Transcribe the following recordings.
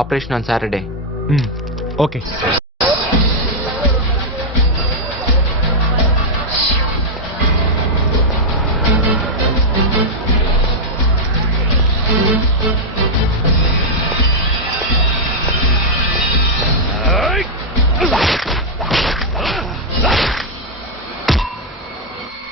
Operation on Saturday. Okay.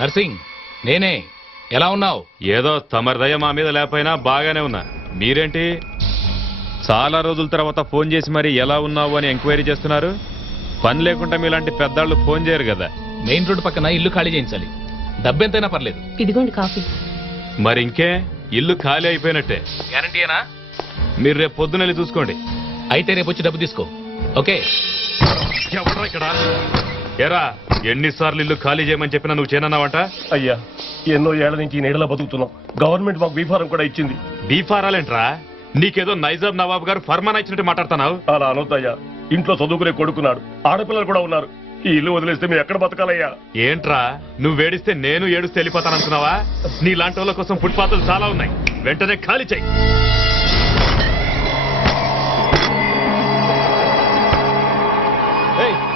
Nursing, నేనే. ఎలా ఉన్నావు? ఏదో తమరి దయ మా మీద లేకపోయినా బాగానే ఉన్నా. మీరేంటి చాలా రోజుల తర్వాత ఫోన్ చేసి మరి ఎలా ఉన్నావు అని ఎంక్వైరీ చేస్తున్నారు? పని లేకుండా మీలాంటి పెద్దాళ్ళు ఫోన్ చేయరు కదా. మెయిన్ రోడ్ పక్కన ఇల్లు ఖాళీ చేయించాలి. డబ్బెంతైనా పర్లేదు. ఇదిగోండి కాఫీ. మరి ఇంకే, ఇల్లు ఖాళీ అయిపోయినట్టే. గ్యారంటీయేనా? మీరు రేపు పొద్దున వెళ్ళి చూసుకోండి. అయితే రేపు వచ్చి డబ్బు తీసుకో. ఓకే. ఎవడ్రా ఇక్కడ? ఏరా, ఎన్నిసార్లు ఇల్లు ఖాళీ చేయమని చెప్పినా నువ్వు చేయనన్నావంట? అయ్యా, ఎన్నో ఏళ్ల నుంచి ఈ నీడలో బతుకుతున్నాం. గవర్నమెంట్ మాకు బీఫారం కూడా ఇచ్చింది. బీఫారాలేంట్రా? నీకేదో నైజాం నవాబ్ గారు ఫర్మాన్ ఇచ్చినట్టు మాట్లాడుతున్నావు. అలా అనొద్దయ్యా. ఇంట్లో చదువుకునే కొడుకున్నాడు, ఆడపిల్లలు కూడా ఉన్నారు. ఈ ఇల్లు వదిలేస్తే మేము ఎక్కడ బతకాలయ్యా? ఏంట్రా, నువ్వు వేడిస్తే నేను ఏడుస్తే వెళ్ళిపోతాననుకున్నావా? నీ లాంటి వాళ్ళ కోసం ఫుట్పాత్లు చాలా ఉన్నాయి. వెంటనే ఖాళీ చెయ్యి.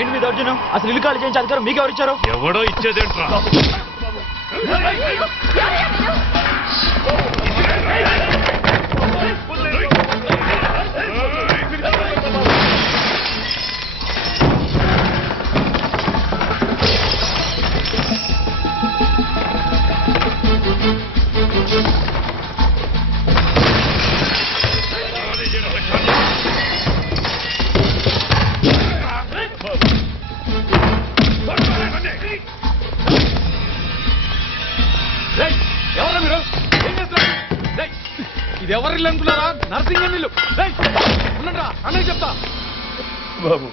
ఏంటి మీ దౌర్జన్యం? అసలు ఇల్లు ఖాళీ చేయించే అధికారం మీకు ఎవరు ఇచ్చారు? ఎవడో ఇచ్చేదేంట్రా? ఎవరా మీరు? ఏం చేస్తున్నారు? ఇది ఎవరి ఇల్లు అనుకున్నారా? నర్సింగ్ ఇల్లు. ఉండండిరా, అన్నయ్య చెప్తా. బాబు,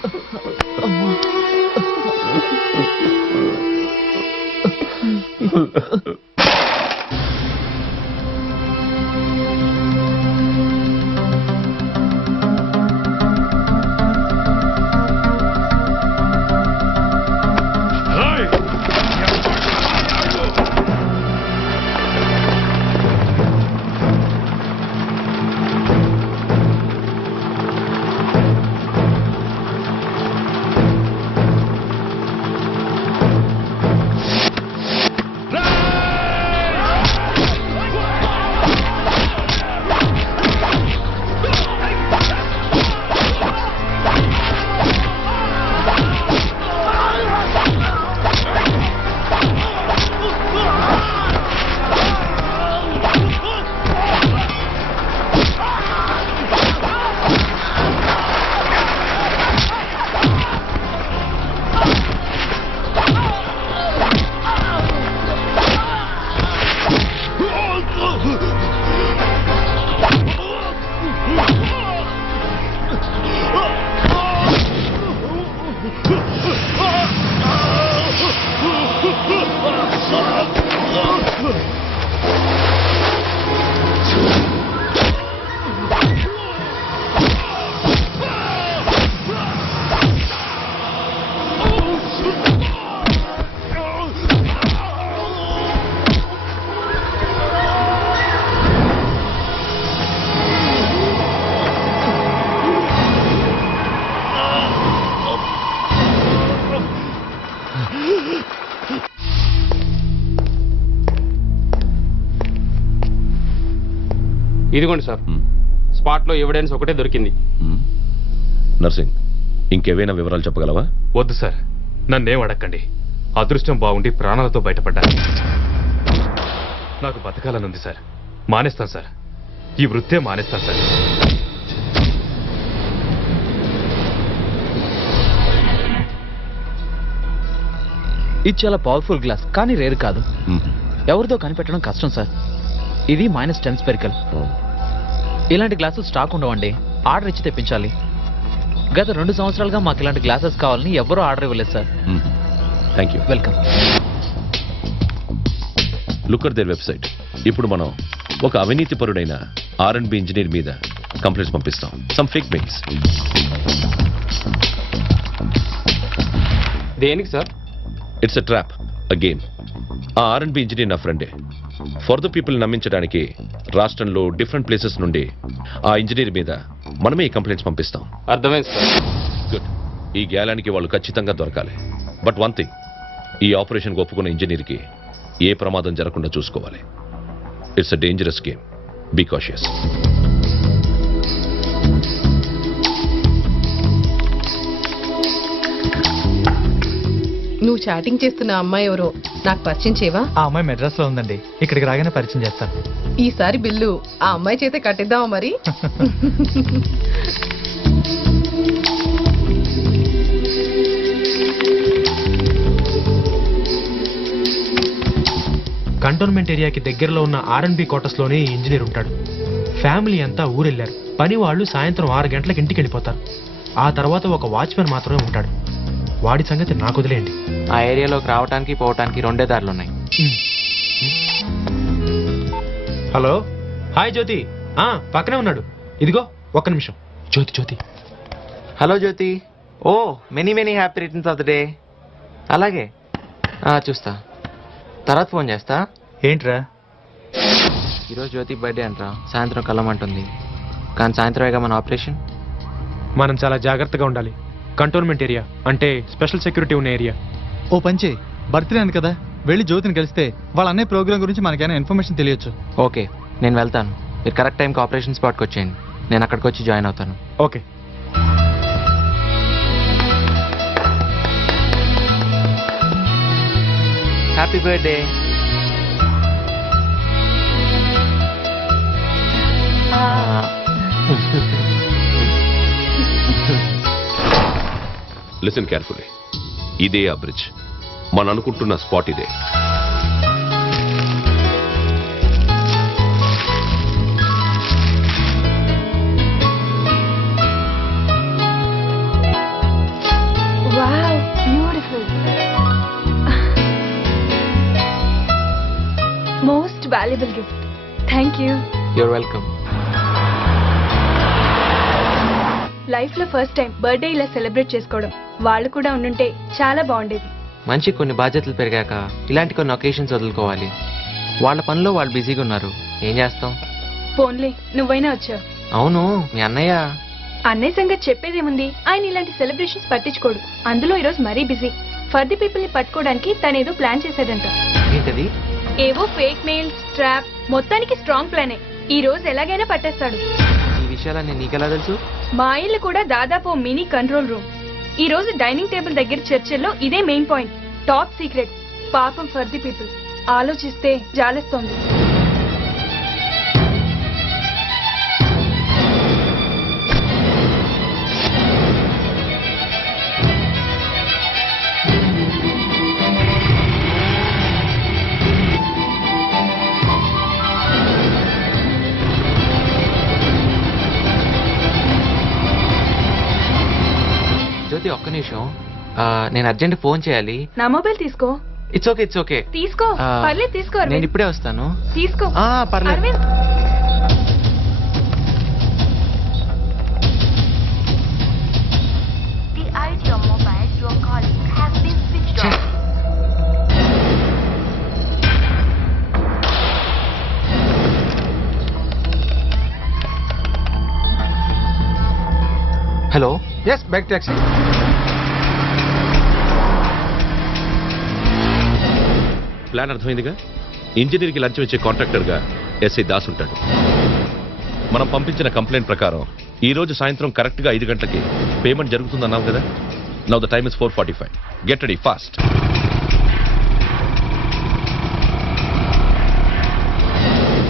ఇదిగోండి సార్, స్పాట్ లో ఎవిడెన్స్ ఒకటే దొరికింది. నర్సింగ్, ఇంకేవైనా వివరాలు చెప్పగలవా? వద్దు సార్, నన్నేం అడగండి. అదృష్టం బాగుండి ప్రాణాలతో బయటపడ్డాను. నాకు బతకాలనుంది సార్. మానేస్తాను సార్, ఈ వృత్తే మానేస్తాను సార్. ఇది చాలా పవర్ఫుల్ గ్లాస్, కానీ రేరు కాదు. ఎవరితో కనిపెట్టడం కష్టం సార్. ఇది -10 స్పెరికల్. ఇలాంటి గ్లాసెస్ స్టాక్ ఉండవండి. ఆర్డర్ ఇచ్చి తెప్పించాలి. గత 2 సంవత్సరాలుగా మాకు ఇలాంటి గ్లాసెస్ కావాలని ఎవరూ ఆర్డర్ ఇవ్వలేదు sir. Thank you. Welcome. Look at their website. ఇప్పుడు మనం ఒక అవినీతిపరుడైన R&B ఇంజనీర్ మీద కంప్లైంట్స్ పంపిస్తాం. Some fake mails. దేనికి sir? It's a trap, a game. ఆ R&B ఇంజనీర్ నా ఫ్రెండే. ఫర్ ద పీపుల్ నమ్మించడానికి రాష్ట్రంలో డిఫరెంట్ ప్లేసెస్ నుండి ఆ ఇంజనీర్ మీద మనమే ఈ కంప్లైంట్స్ పంపిస్తాం. అర్థమైంది సార్. గుడ్. ఈ గ్యాలానికి వాళ్ళు ఖచ్చితంగా దొరకాలి. బట్ వన్ థింగ్, ఈ ఆపరేషన్ ఒప్పుకున్న ఇంజనీర్కి ఏ ప్రమాదం జరగకుండా చూసుకోవాలి. It's a dangerous game. Be cautious. నువ్వు చాటింగ్ చేస్తున్న అమ్మాయి ఎవరో నాకు పరిచయం చేయవా? ఆ అమ్మాయి మెడ్రాస్ లో ఉందండి, ఇక్కడికి రాగానే పరిచయం చేస్తాను. ఈసారి బిల్లు ఆ అమ్మాయి చేతే కట్టిద్దామా మరి? కంటోన్మెంట్ ఏరియాకి దగ్గరలో ఉన్న ఆర్ఎన్బి క్వార్టర్స్ లోనే ఈ ఇంజనీర్ ఉంటాడు. ఫ్యామిలీ అంతా ఊరెళ్ళారు. పని వాళ్ళు సాయంత్రం 6 గంటలకు ఇంటికి వెళ్ళిపోతారు. ఆ తర్వాత ఒక వాచ్మెన్ మాత్రమే ఉంటాడు. వాడి సంగతి నాకు వదిలేయండి. ఆ ఏరియాలోకి రావడానికి పోవటానికి 2 దారులు ఉన్నాయి. Hello, hi Jyothi. పక్కనే ఉన్నాడు. ఇదిగో ఒక్క నిమిషం. Jyothi. Hello Jyothi. Oh many happy returns of the day. అలాగే చూస్తా, తర్వాత ఫోన్ చేస్తా. ఏంట్రా? ఈరోజు జ్యోతి బర్త్డే అంటరా. సాయంత్రం కలమంటుంది. కానీ సాయంత్రం మన ఆపరేషన్. మనం చాలా జాగ్రత్తగా ఉండాలి. కంటోన్మెంట్ ఏరియా అంటే స్పెషల్ సెక్యూరిటీ ఉన్న ఏరియా. ఓ పంచే, బర్త్డే అని కదా, వెళ్ళి జ్యోతిని కలిస్తే వాళ్ళ అన్నయ్య ప్రోగ్రామ్ గురించి మనకైనా ఇన్ఫర్మేషన్ తెలియచ్చు. ఓకే, నేను వెళ్తాను. మీరు కరెక్ట్ టైంకి ఆపరేషన్ స్పాట్కి వచ్చేయండి. నేను అక్కడికి వచ్చి జాయిన్ అవుతాను. Okay. Happy birthday. Listen carefully. ఇదే ఆ బ్రిడ్జ్. మనం అనుకుంటున్న స్పాట్ ఇదే. Wow, beautiful. Most valuable gift. Thank you. You're welcome. Life లో ఫస్ట్ టైం బర్త్డే ఇలా సెలబ్రేట్ చేసుకోవడం. వాళ్ళు కూడా ఉండుంటే చాలా బాగుండేది. మంచి కొన్ని బాధ్యతలు పెరిగాక ఇలాంటి కొన్ని ఒకేషన్స్ వదులుకోవాలి. వాళ్ళ పనిలో వాళ్ళు బిజీగా ఉన్నారు. ఏం చేస్తాం? ఫోన్లే, నువ్వైనా వచ్చావు. అవును, మీ అన్నయ్య. అన్నయ్య సంగతి చెప్పేదేముంది, ఆయన ఇలాంటి సెలబ్రేషన్స్ పట్టించుకోడు. అందులో ఈరోజు మరీ బిజీ. ఫర్ ది పీపుల్ ని పట్టుకోవడానికి తనేదో ప్లాన్ చేశాడంట. ఏంటది? ఏవో ఫేక్ మెయిల్స్, ట్రాప్, మొత్తానికి స్ట్రాంగ్ ప్లానే. ఈ రోజు ఎలాగైనా పట్టేస్తాడు. ఈ విషయాలన్నీ నీకెలా తెలుసు? మా ఇల్లు కూడా దాదాపు మినీ కంట్రోల్ రూమ్. ఈ రోజు డైనింగ్ టేబుల్ దగ్గర చర్చల్లో ఇదే మెయిన్ పాయింట్. Top secret. పాపం ఫర్ ది పీపుల్. ఆలోచిస్తే జాలేస్తోంది. జ్యోతి, ఒక్క నిమిషం. నేను అర్జెంట్ ఫోన్ చేయాలి. నా మొబైల్ తీసుకో. It's okay. తీసుకో. పర్లేదు, తీసుకో. నేను అరవింద్, ఇప్పుడే వస్తాను. తీసుకో. పర్లేదు. Aravind, The item mobile you are calling has been switched off. Hello. Yes, back taxi. Plan అర్థమైందిగా. ఇంజనీర్కి లంచం ఇచ్చే కాంట్రాక్టర్గా ఎస్ఐ దాస్ ఉంటాడు. మనం పంపించిన కంప్లైంట్ ప్రకారం ఈ రోజు సాయంత్రం కరెక్ట్గా 5 గంటలకి పేమెంట్ జరుగుతుందన్నాం కదా. Now the time is 4:45. Get ready fast.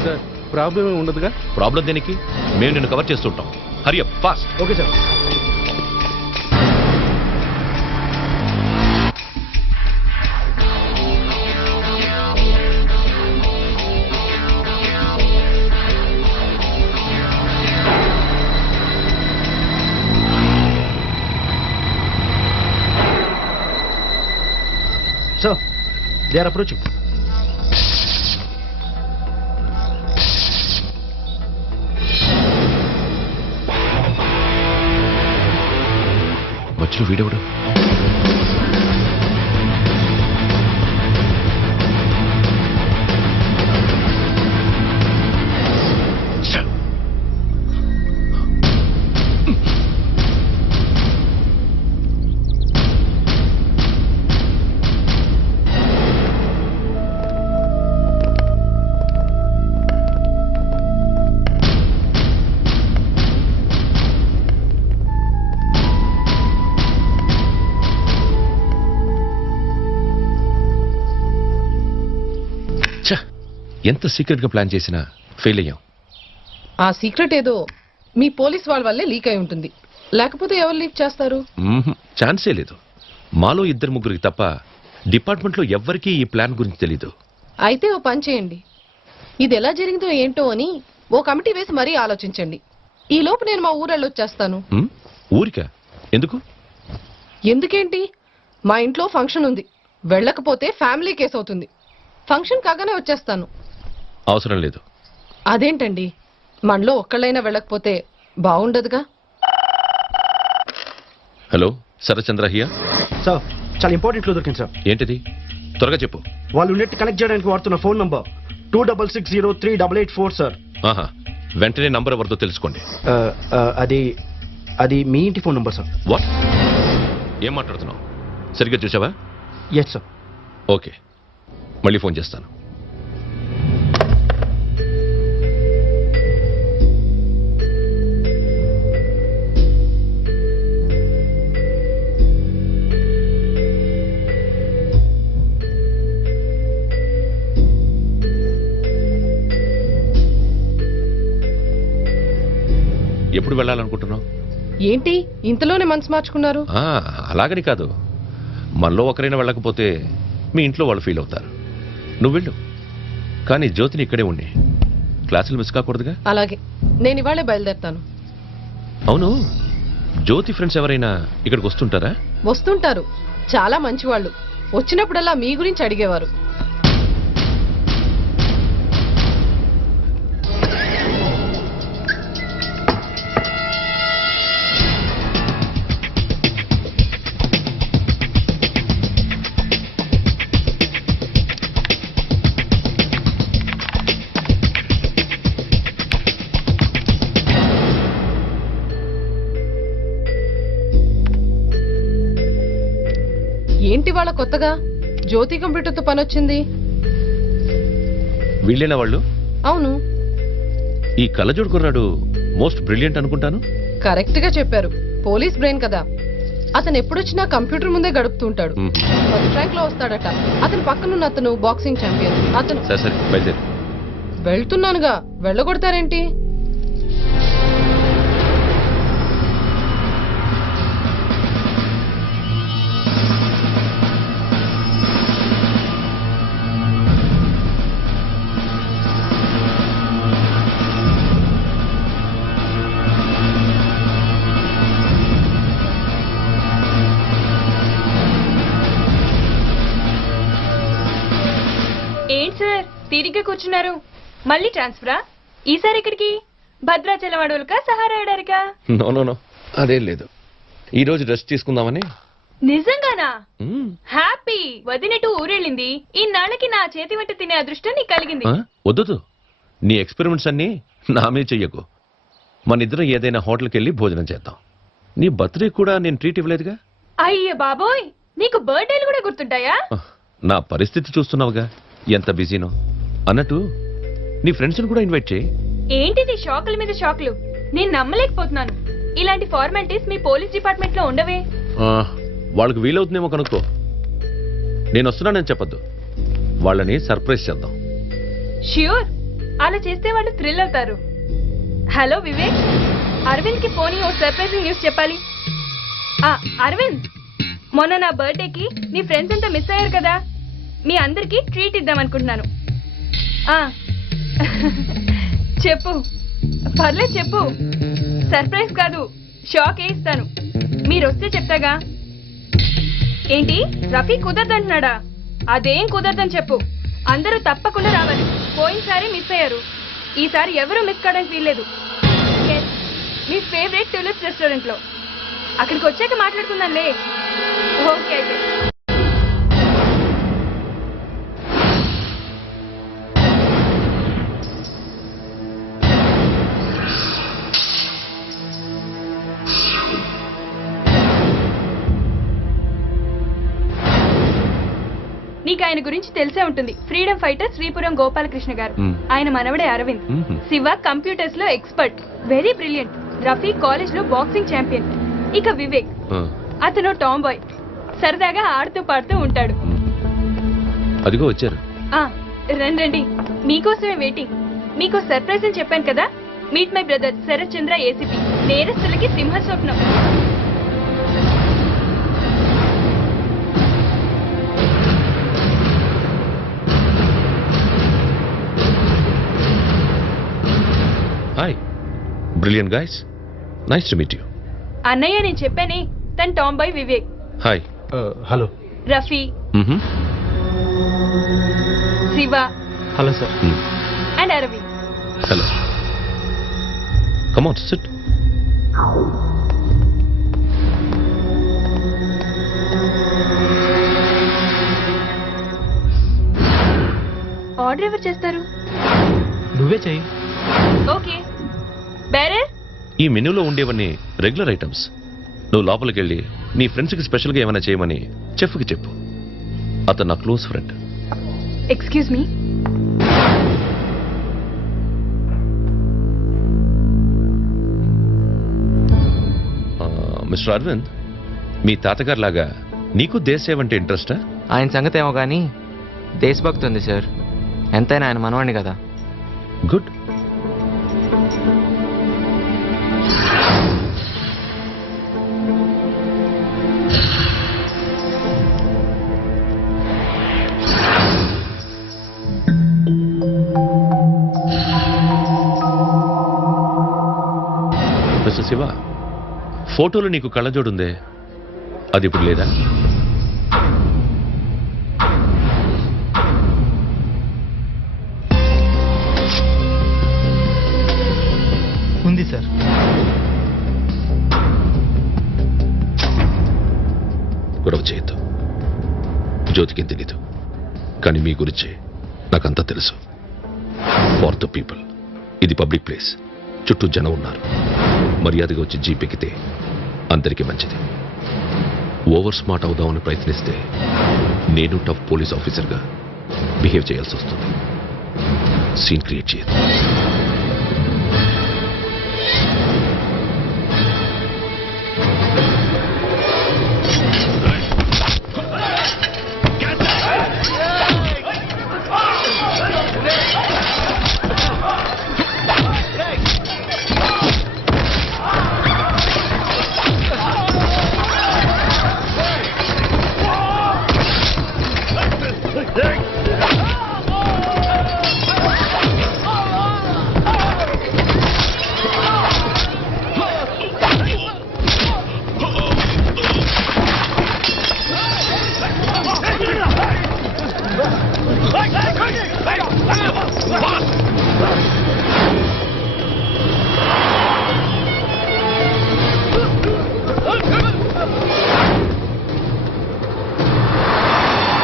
Sir, problem ఏమి ఉండదుగా? ప్రాబ్లం దేనికి? మేము నిన్ను కవర్ చేస్తుంటాం. Hurry up, fast. Okay sir. So they are approaching. మధ్యలో వీడెవడు? ఎంత సీక్రెట్గా ప్లాన్ చేసినా ఫెయిల్ అయ్యాం. ఆ సీక్రెట్ ఏదో మీ పోలీస్ వాళ్ళ వల్లే లీక్ అయి ఉంటుంది. లేకపోతే ఎవరు లీక్ చేస్తారు? ఛాన్సే లేదు. మాలో 2-3 తప్ప డిపార్ట్మెంట్లో ఎవ్వరికీ ఈ ప్లాన్ గురించి తెలీదు. అయితే ఓ పని చేయండి, ఇది ఎలా జరిగిందో ఏంటో అని ఓ కమిటీ వేసి మరీ ఆలోచించండి. ఈ లోపు నేను మా ఊరెళ్ళొచ్చేస్తాను. ఊరికా? ఎందుకు? ఎందుకేంటి, మా ఇంట్లో ఫంక్షన్ ఉంది. వెళ్ళకపోతే ఫ్యామిలీ కేసు అవుతుంది. ఫంక్షన్ కాగానే వచ్చేస్తాను. అవసరం లేదు. అదేంటండి, మనలో ఒక్కళ్ళైనా వెళ్ళకపోతే బాగుండదుగా. Hello, Sharathchandra here. సార్, చాలా ఇంపార్టెంట్ క్లూ దొరికింది సార్. ఏంటిది? త్వరగా చెప్పు. వాళ్ళు నెట్ కనెక్ట్ చేయడానికి వాడుతున్న ఫోన్ నంబర్ 26603884 సార్. ఆహా, వెంటనే నంబర్ ఎవరితో తెలుసుకోండి. అది మీ ఇంటి ఫోన్ నంబర్ సార్. వాట్? ఏం మాట్లాడుతున్నావు? సరిగ్గా చూసావా? Yes sir. ఓకే, మళ్ళీ ఫోన్ చేస్తాను. ఎప్పుడు వెళ్ళాలనుకుంటున్నావు? ఏంటి ఇంతలోనే మనసు మార్చుకున్నారు? అలాగని కాదు, మనలో ఒకరైనా వెళ్ళకపోతే మీ ఇంట్లో వాళ్ళు ఫీల్ అవుతారు. నువ్వు వెళ్ళు, కానీ జ్యోతిని ఇక్కడే ఉండి క్లాసులు మిస్ కాకూడదుగా. అలాగే, నేను ఇవాళే బయలుదేరుతాను. అవును, జ్యోతి ఫ్రెండ్స్ ఎవరైనా ఇక్కడికి వస్తుంటారా? వస్తుంటారు, చాలా మంచి వాళ్ళు. వచ్చినప్పుడల్లా మీ గురించి అడిగేవారు. ఏంటి వాళ్ళ కొత్తగా జ్యోతి కంప్యూటర్తో పని వచ్చింది? వీళ్ళేనా వాళ్ళు? అవును. ఈ కళ్ళజోడు కుర్రాడు మోస్ట్ బ్రిలియంట్ అనుకుంటాను. కరెక్ట్ గా చెప్పారు, పోలీస్ బ్రెయిన్ కదా. అతను ఎప్పుడొచ్చినా కంప్యూటర్ ముందే గడుపుతుంటాడు. ఫస్ట్ ర్యాంక్ లో వస్తాడట. అతని పక్కనున్న అతను బాక్సింగ్ ఛాంపియన్. అతను సరే బయలుదేరు. వెళ్తున్నానుగా, వెళ్ళగొడతారేంటి? ఏంటి సార్ తీరిగ్గా కూర్చున్నారు? మళ్ళీ ట్రాన్స్ఫరా? ఈసారి ఎక్కడికి? భద్రాచలం అడవులకా, సహారా ఎడారికా? నో, అదేం లేదు. ఈ రోజు రెస్ట్ తీసుకుందామని. నిజంగానా? హ్యాపీ. వదినట్టు ఊరెళ్ళింది. ఇన్నాళ్ళకి నా చేతి వంట తినే అదృష్టం నీకు కలిగింది. వద్దు, నీ ఎక్స్పెరిమెంట్స్ అన్ని నా మీద చెయ్యకు. మన ఇద్దరం ఏదైనా హోటల్కి వెళ్ళి భోజనం చేద్దాం. నీ బర్త్డే కూడా నేను ట్రీట్ ఇవ్వలేదుగా. అయ్య బాబోయ్, నీకు బర్త్డేలు కూడా గుర్తుంటాయా? నా పరిస్థితి చూస్తున్నావుగా, ఎంత బిజీనో. అన్నట్టు నీ ఫ్రెండ్స్ని కూడా ఇన్వైట్ చేయి. ఏంటిది షాకుల మీద షాకులు? నేను నమ్మలేకపోతున్నాను. ఇలాంటి ఫార్మాలిటీస్ మీ పోలీస్ డిపార్ట్మెంట్ లో ఉండవే. వాళ్ళకి వీలవుతుందేమో కనుక్కో. నేను వస్తున్నానని చెప్పొద్దు, వాళ్ళని సర్ప్రైజ్ చేద్దాం. ష్యూర్, అలా చేస్తే వాళ్ళు థ్రిల్ అవుతారు. హలో వివేక్, అరవింద్ కి ఫోన్ ఓ సర్ప్రైజింగ్ న్యూస్ చెప్పాలి. అరవింద్, మొన్న నా బర్త్డేకి నీ ఫ్రెండ్స్ అంతా మిస్ అయ్యారు కదా, మీ అందరికి ట్రీట్ ఇద్దాం అనుకుంటున్నాను. చెప్పు, పర్లేదు చెప్పు. సర్ప్రైజ్ కాదు, షాక్ ఏ ఇస్తాను. మీరు వస్తే చెప్తాగా. ఏంటి, రఫీ కుదరదంటున్నాడా? అదేం కుదరదని చెప్పు. అందరూ తప్పకుండా రావాలి. పోయినసారి మిస్ అయ్యారు, ఈసారి ఎవరూ మిస్ కావడానికి వీల్లేదు. మీ ఫేవరెట్ టులిప్స్ రెస్టారెంట్ లో. అక్కడికి వచ్చాక మాట్లాడుకుందాంలే. ఓకే అయితే. నీకు ఆయన గురించి తెలిసే ఉంటుంది. ఫ్రీడమ్ ఫైటర్ శ్రీపురం గోపాలకృష్ణ గారు. ఆయన మనవడే అరవింద్. శివ కంప్యూటర్స్ లో expert, very brilliant. Rafi college లో బాక్సింగ్ ఛాంపియన్. ఇక వివేక్, అతను టామ్ బాయ్, సరదాగా ఆడుతూ పాడుతూ ఉంటాడు. అదిగో వచ్చారు. రండి. మీకోసమే వెయిటింగ్. మీకు సర్ప్రైజ్ అని చెప్పాను కదా. Meet my brother Sharath Chandra ACP. నేరస్తులకి సింహ స్వప్నం. Hi brilliant guys, nice to meet you. అన్నయ్య నేను చెప్పానే, తన tomboy Vivek. Hi. Hello. Rafi, Shiva hello sir. And Aravi. Hello. Come on sit. Order ఎవరు చేస్తారు? నువ్వే చెయ్యి. ఓకే. బేరర్, ఈ మెనూలో ఉండేవన్నీ రెగ్యులర్ ఐటమ్స్. నువ్వు లోపలికి వెళ్ళి నీ ఫ్రెండ్స్కి స్పెషల్గా ఏమైనా చేయమని చెఫ్కి చెప్పు. అతను నా close friend. Excuse me. Mister Arvind, మీ తాతగారు లాగా నీకు దేశసేవ అంటే ఇంట్రెస్టా? ఆయన సంగతి ఏమో కానీ దేశభక్తి ఉంది సార్. ఎంతైనా ఆయన మనవాణ్ణి కదా. గుడ్. మిస్టర్ శివ, ఫోటోలో నీకు కళ్ళజోడుందే, అది ఇప్పుడు లేదా? ఉంది సార్. గొడవ చేయొద్దు. జ్యోతికేం తెలీదు, కానీ మీ గురించి నాకంతా తెలుసు. For the people. ఇది పబ్లిక్ ప్లేస్, చుట్టూ జనం ఉన్నారు. మర్యాదగా వచ్చి జీప్ ఎక్కితే అందరికీ మంచిది. ఓవర్ స్మార్ట్ అవుదామని ప్రయత్నిస్తే నేను టఫ్ పోలీస్ ఆఫీసర్గా బిహేవ్ చేయాల్సి వస్తుంది. సీన్ క్రియేట్ చేయదు.